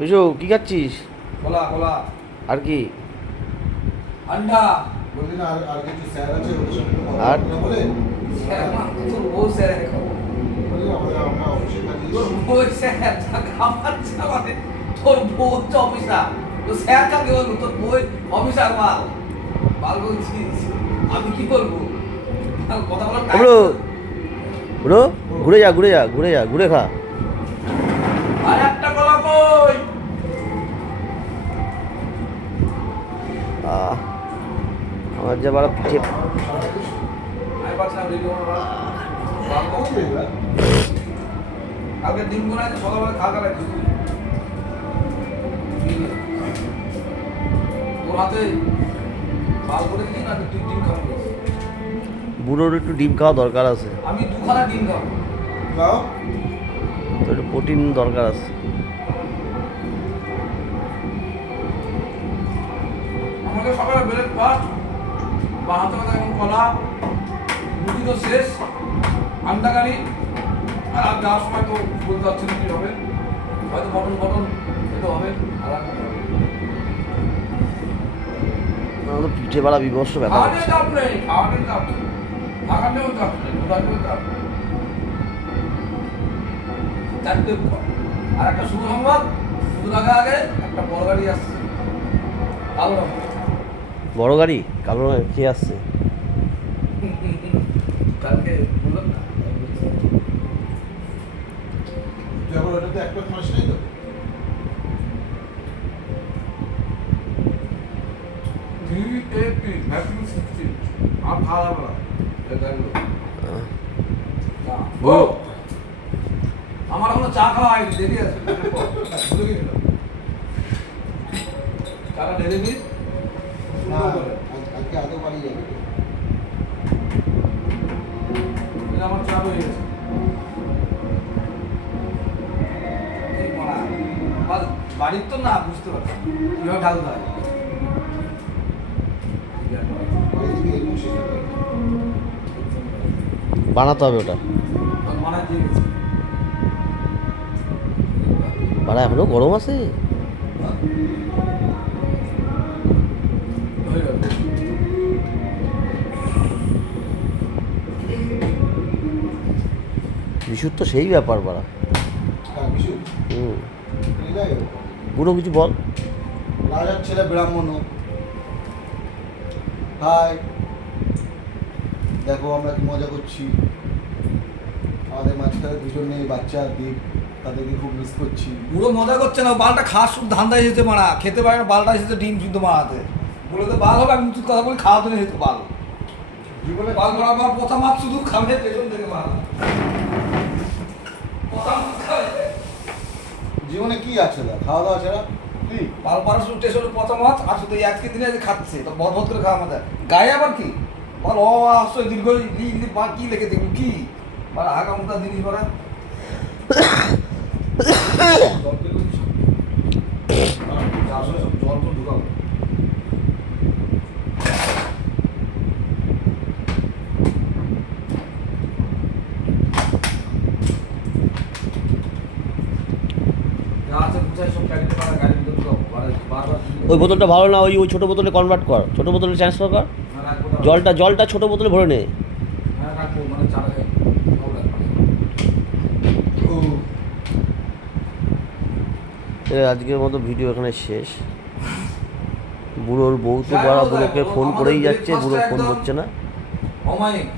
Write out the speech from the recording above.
বুঝো কি খাচ্ছিস? কলা কলা আর কি? আন্ডা বললি না আর কিছু স্যার আছে ওদের সঙ্গে একটু কথা আর? বলতে বলে স্যার মা তোর বউ স্যার খাবো বলি আমরা অফিসে কাজে তোর বউ স্যার খাওয়াচ্ছে আমাদের তোর বউ হচ্ছে অফিসার তো স্যার কাকে বলবো তোর বউ অফিসার মাল মাল বলছিস আমি কি করবো কথা বলার টাইম ব্রো ব্রো ঘুরে যা ঘুরে যা ঘুরে যা ঘুরে খা। আর একটা কলা কই আমার যা বাড়া পিঠে আমি পাচ্ছিলাম রেডি কালকে ডিম গুলো আছে সকালবেলা খাওয়া লাগছে তোর হাতে বাল করে দিই না তুই ডিম খাবো বুড়োর একটু ডিম খাওয়া দরকার আছে, আমি দুখানা ডিম খাবো দাও তো একটু প্রোটিন দরকার আছে। আমাকে সকালে ব্রেকফাস্ট বা হাতে কথা এখন কলা রুটি তো শেষ আন্ডা কারি আর আর যাওয়ার সময় তো বলতে পারছি না কি হবে হয়তো বটন এটা হবে আর আমার তো পিঠে বাড়া বিভৎস ব্যথা খাওয়ানোর হচ্ছে। চাপ নেই খাওয়ানোর চাপ নেই থাকাতেও চাপ নেই ঘোরাতেও চাপ নেই চারটে আর একটা শুভ সংবাদ শুধু আগে একটা বড় গাড়ি আসছে কালো রঙ বড় গাড়ি কালো রঙের কে আসছে? কালকে বললাম না যখন ওটাতে একটা মাস নেই তো ভিএপি ভ্যাকুয়াম সিস্টেম আর খাওয়া দাওয়া এটা ও আমার এখনো চা খাওয়া হয়নি দেরি আছে ভুলে গেছিলাম চাটা ঢেলে দিই আজকে আদৌ বাড়ি যাবে এটা আমার চা হয়ে গেছে এই মারা বাড়ির তো না বুঝতে পারছি কীভাবে ঢালতে হয় এদিকে এরকম শেষ হবে বানাতে হবে ওটা। মানায় দিয়ে গেছে বাড়া এখনো গরম আছে। হয়ে গেল বিশুর তো সেই ব্যাপার বাড়া। হ্যাঁ বিশু হুম, এখানে যাই বুড়ো কিছু বল। রাজার ছেলে ব্রাহ্মণ হাই দেখো আমরা কি মজা করছি আমাদের মাঝখানে দুজন নেই বাচ্চা দ্বীপ তাদেরকে খুব মিস করছি পুরো মজা করছে না বালটা খাওয়ার শুধু ধান্দা এসেছে মারা খেতে পারে না বালটা এসেছে ডিম শুদ্ধ মারাতে বলে তো বাল হবে আমি তুই কথা বলে খাওয়াতে নিয়ে যেত বাল জীবনে বাল মারা আমার প্রথম মাপ শুধু খাবে পেছন থেকে মারা প্রথম খাবে জীবনে কি আছে দা খাওয়া দাওয়া ছাড়া কি বাল পাড়া শুধু স্টেশনের প্রথম মাছ আর শুধু এই আজকে দিনে যে খাচ্ছে তো বদবদ করে খাওয়া মজা গায়ে আবার কি বল ও আসছে দীর্ঘ বা কি লিখে দেখবি কি বল আগামতা জিনিস বলা জল পেলো আসলে সব জল তো ঢুকাবো ওই বোতলটা ভালো না, ওই ওই ছোটো বোতলে কনভার্ট কর, ছোটো বোতলে ট্রান্সফার কর। জলটা ছোটো বোতলে ভরে নে। আজকের মতো ভিডিও এখানে শেষ। বুড়োর বউ তো বড় বুড়োকে ফোন করেই যাচ্ছে, বুড়ো ফোন করছে না। অমায়িক